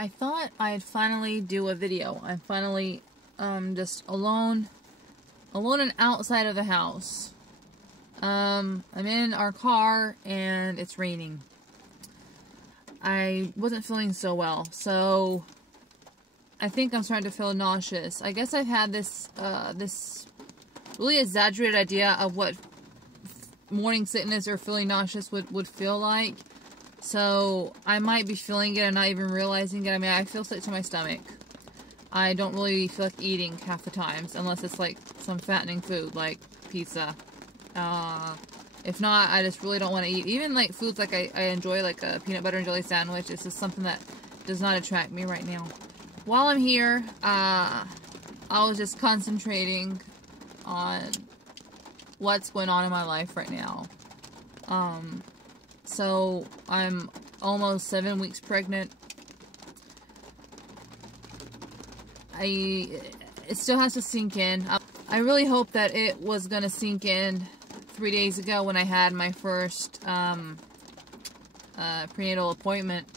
I thought I'd finally do a video. I'm finally just alone and outside of the house. I'm in our car and it's raining. I wasn't feeling so well, so I think I'm starting to feel nauseous. I guess I've had this really exaggerated idea of what morning sickness or feeling nauseous would feel like. So I might be feeling it and not even realizing it. I mean, I feel sick to my stomach. I don't really feel like eating half the times, unless it's like some fattening food like pizza. If not, I just really don't want to eat. Even like foods like I enjoy, like a peanut butter and jelly sandwich. It's just something that does not attract me right now. While I'm here, I was just concentrating on what's going on in my life right now. So I'm almost 7 weeks pregnant. It still has to sink in. I really hope that it was going to sink in 3 days ago when I had my first prenatal appointment.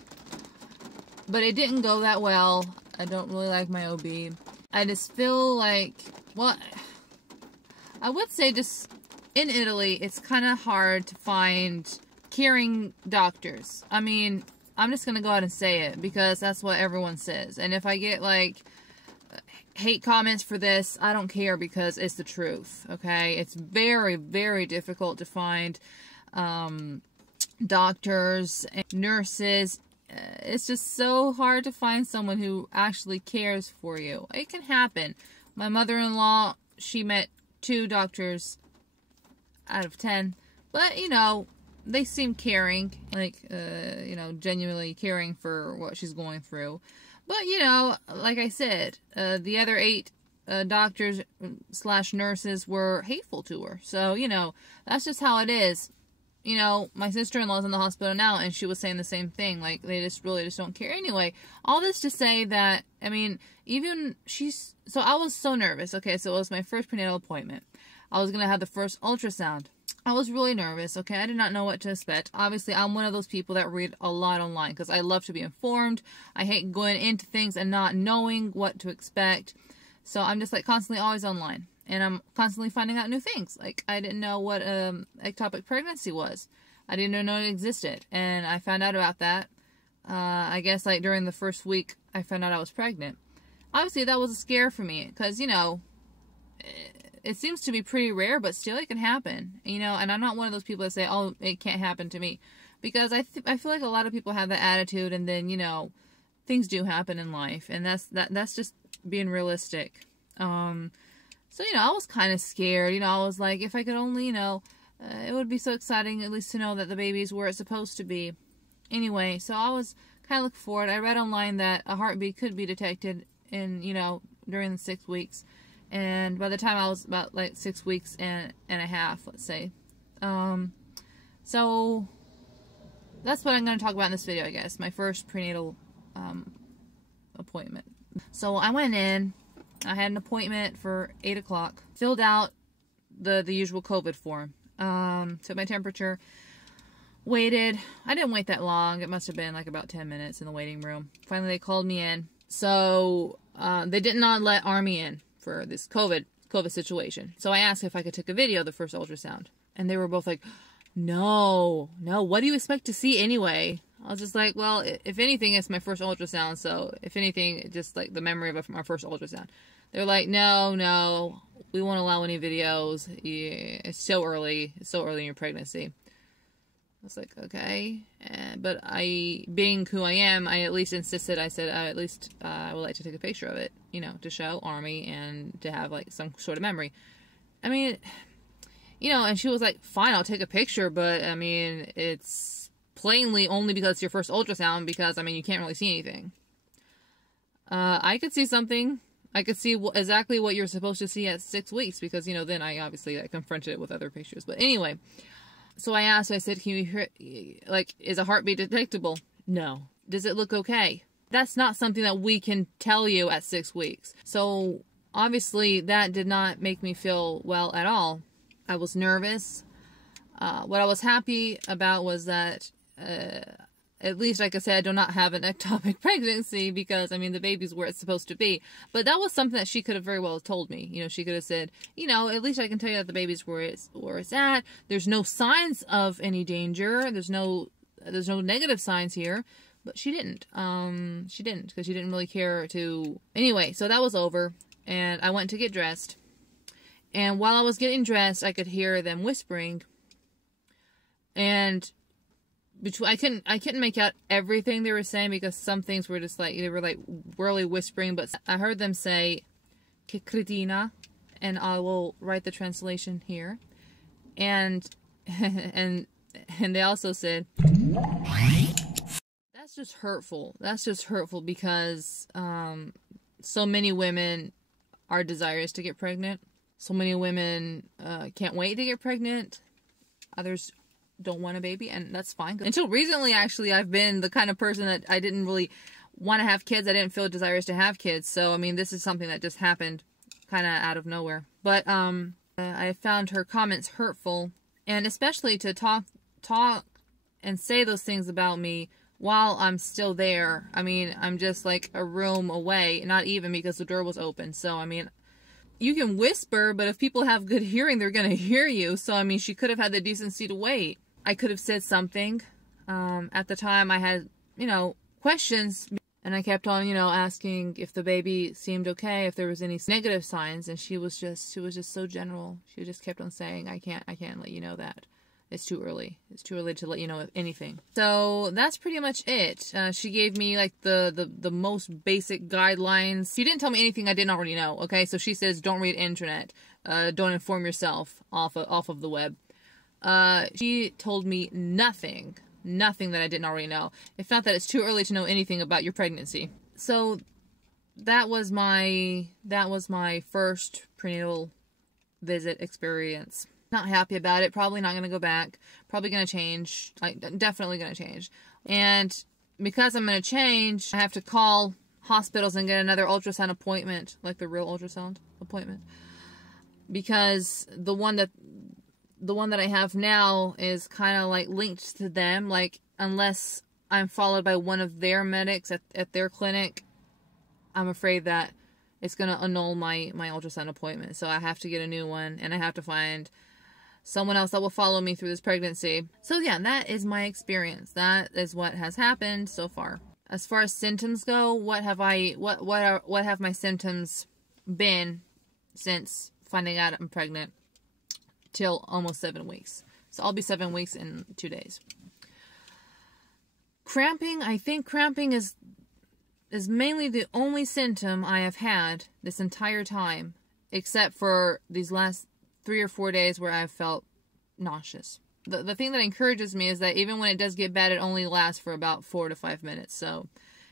But it didn't go that well. I don't really like my OB. I just feel like, well, I would say just in Italy, it's kind of hard to find caring doctors. I mean, I'm just going to go out and say it because that's what everyone says. And if I get like hate comments for this, I don't care because it's the truth, okay? It's very, very difficult to find doctors and nurses. It's just so hard to find someone who actually cares for you. It can happen. My mother-in-law, she met 2 doctors out of 10, but, you know, they seem caring, like, you know, genuinely caring for what she's going through. But, you know, like I said, the other 8 doctors / nurses were hateful to her. So, you know, that's just how it is. You know, my sister-in-law's in the hospital now, and she was saying the same thing. Like, they just really just don't care. Anyway, all this to say that, I mean, even so I was so nervous. Okay, so it was my first prenatal appointment. I was going to have the first ultrasound. I was really nervous, okay? I did not know what to expect. Obviously, I'm one of those people that read a lot online because I love to be informed. I hate going into things and not knowing what to expect. So I'm just like constantly always online. And I'm constantly finding out new things. Like, I didn't know what ectopic pregnancy was. I didn't even know it existed. And I found out about that. I guess, like, during the first week, I found out I was pregnant. Obviously, that was a scare for me. Because, you know, it seems to be pretty rare, but still it can happen. You know, and I'm not one of those people that say, oh, it can't happen to me. Because I feel like a lot of people have that attitude. And then, you know, things do happen in life. And that's just being realistic. So, you know, I was kind of scared. You know, I was like, if I could only, you know, it would be so exciting at least to know that the baby's where it's supposed to be. Anyway, so I was kind of looking forward. I read online that a heartbeat could be detected in, you know, during the 6 weeks. And by the time I was about, like, 6 weeks and a half, let's say. So that's what I'm going to talk about in this video, I guess. My first prenatal appointment. So I went in. I had an appointment for 8 o'clock. Filled out the usual COVID form. Took my temperature. Waited. I didn't wait that long. It must have been like about 10 minutes in the waiting room. Finally, they called me in. So, they did not let Army in for this COVID situation. So I asked if I could take a video of the first ultrasound. And they were both like, no, what do you expect to see anyway? I was just like, well, if anything, it's my first ultrasound. So if anything, just like the memory of my first ultrasound. They're like, no, we won't allow any videos. Yeah, it's so early. It's so early in your pregnancy. I was like, okay. But I, being who I am, I at least insisted. I said, at least I would like to take a picture of it, you know, to show Army and to have like some sort of memory. I mean, you know, and she was like, fine, I'll take a picture. But I mean, it's plainly only because it's your first ultrasound, because, I mean, you can't really see anything. I could see something. I could see exactly what you're supposed to see at 6 weeks, because, you know, then I obviously confronted it with other pictures. But anyway, so I asked, I said, can you hear, like, is a heartbeat detectable? No. Does it look okay? That's not something that we can tell you at 6 weeks. So obviously that did not make me feel well at all. I was nervous. What I was happy about was that at least, like I said, I do not have an ectopic pregnancy because, I mean, the baby's where it's supposed to be. But that was something that she could have very well told me. You know, she could have said, you know, at least I can tell you that the baby's where it's at. There's no signs of any danger. There's no negative signs here. But she didn't. She didn't, because she didn't really care to... Anyway, so that was over, and I went to get dressed. And while I was getting dressed, I could hear them whispering. And I couldn't make out everything they were saying, because some things were just like, they were like really whispering, but I heard them say, "Que cretina," and I will write the translation here. And and they also said, that's just hurtful. That's just hurtful because so many women are desirous to get pregnant. So many women can't wait to get pregnant. Others don't want a baby, and that's fine. Until recently, actually, I've been the kind of person that I didn't really want to have kids. I didn't feel desirous to have kids. So, I mean, this is something that just happened kind of out of nowhere. But I found her comments hurtful, and especially to talk and say those things about me while I'm still there. I mean, I'm just like a room away, not even, because the door was open. So, I mean, you can whisper, but if people have good hearing, they're going to hear you. So, I mean, she could have had the decency to wait. I could have said something. At the time, I had, you know, questions, and I kept on, you know, asking if the baby seemed okay, if there was any negative signs, and she was just so general. She just kept on saying, I can't let you know that. It's too early. It's too early to let you know anything. So that's pretty much it. She gave me like the most basic guidelines. She didn't tell me anything I didn't already know. Okay, so she says don't read internet. Don't inform yourself off of the web. She told me nothing that I didn't already know. If not that it's too early to know anything about your pregnancy. So that was my first prenatal visit experience. Not happy about it. Probably not going to go back. Probably going to change. Like, definitely going to change. And because I'm going to change, I have to call hospitals and get another ultrasound appointment, like the real ultrasound appointment, because the one that I have now is kind of like linked to them. Like, unless I'm followed by one of their medics at their clinic, I'm afraid that it's going to annul my ultrasound appointment. So I have to get a new one, and I have to find someone else that will follow me through this pregnancy. So yeah, that is my experience. That is what has happened so far. As far as symptoms go, what have my symptoms been since finding out I'm pregnant till almost 7 weeks? So I'll be 7 weeks in 2 days. Cramping, I think cramping is mainly the only symptom I have had this entire time, except for these last 3 or 4 days where I've felt nauseous. The thing that encourages me is that even when it does get bad, it only lasts for about 4 to 5 minutes. So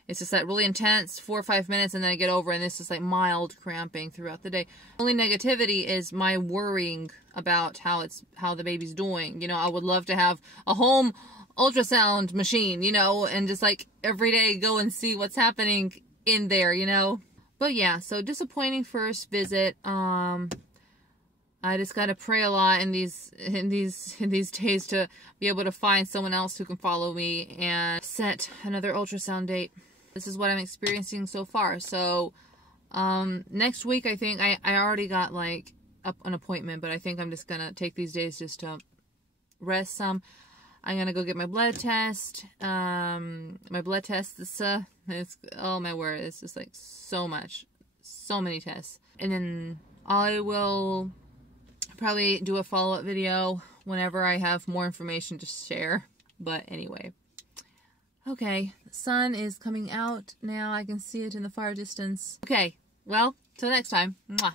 it's just that really intense 4 or 5 minutes, and then I get over, and it's just like mild cramping throughout the day. Only negativity is my worrying about how the baby's doing. You know, I would love to have a home ultrasound machine, you know, and just like every day go and see what's happening in there, you know. But yeah, so disappointing first visit. I just gotta pray a lot in these days to be able to find someone else who can follow me and set another ultrasound date. This is what I'm experiencing so far. So next week, I think I already got like an appointment, but I think I'm just gonna take these days just to rest some. I'm gonna go get my blood test. My blood test is it's, oh my word, it's just like so many tests, and then I will probably do a follow-up video whenever I have more information to share. But anyway, okay, the sun is coming out now. I can see it in the far distance. Okay, well, till next time. Mwah.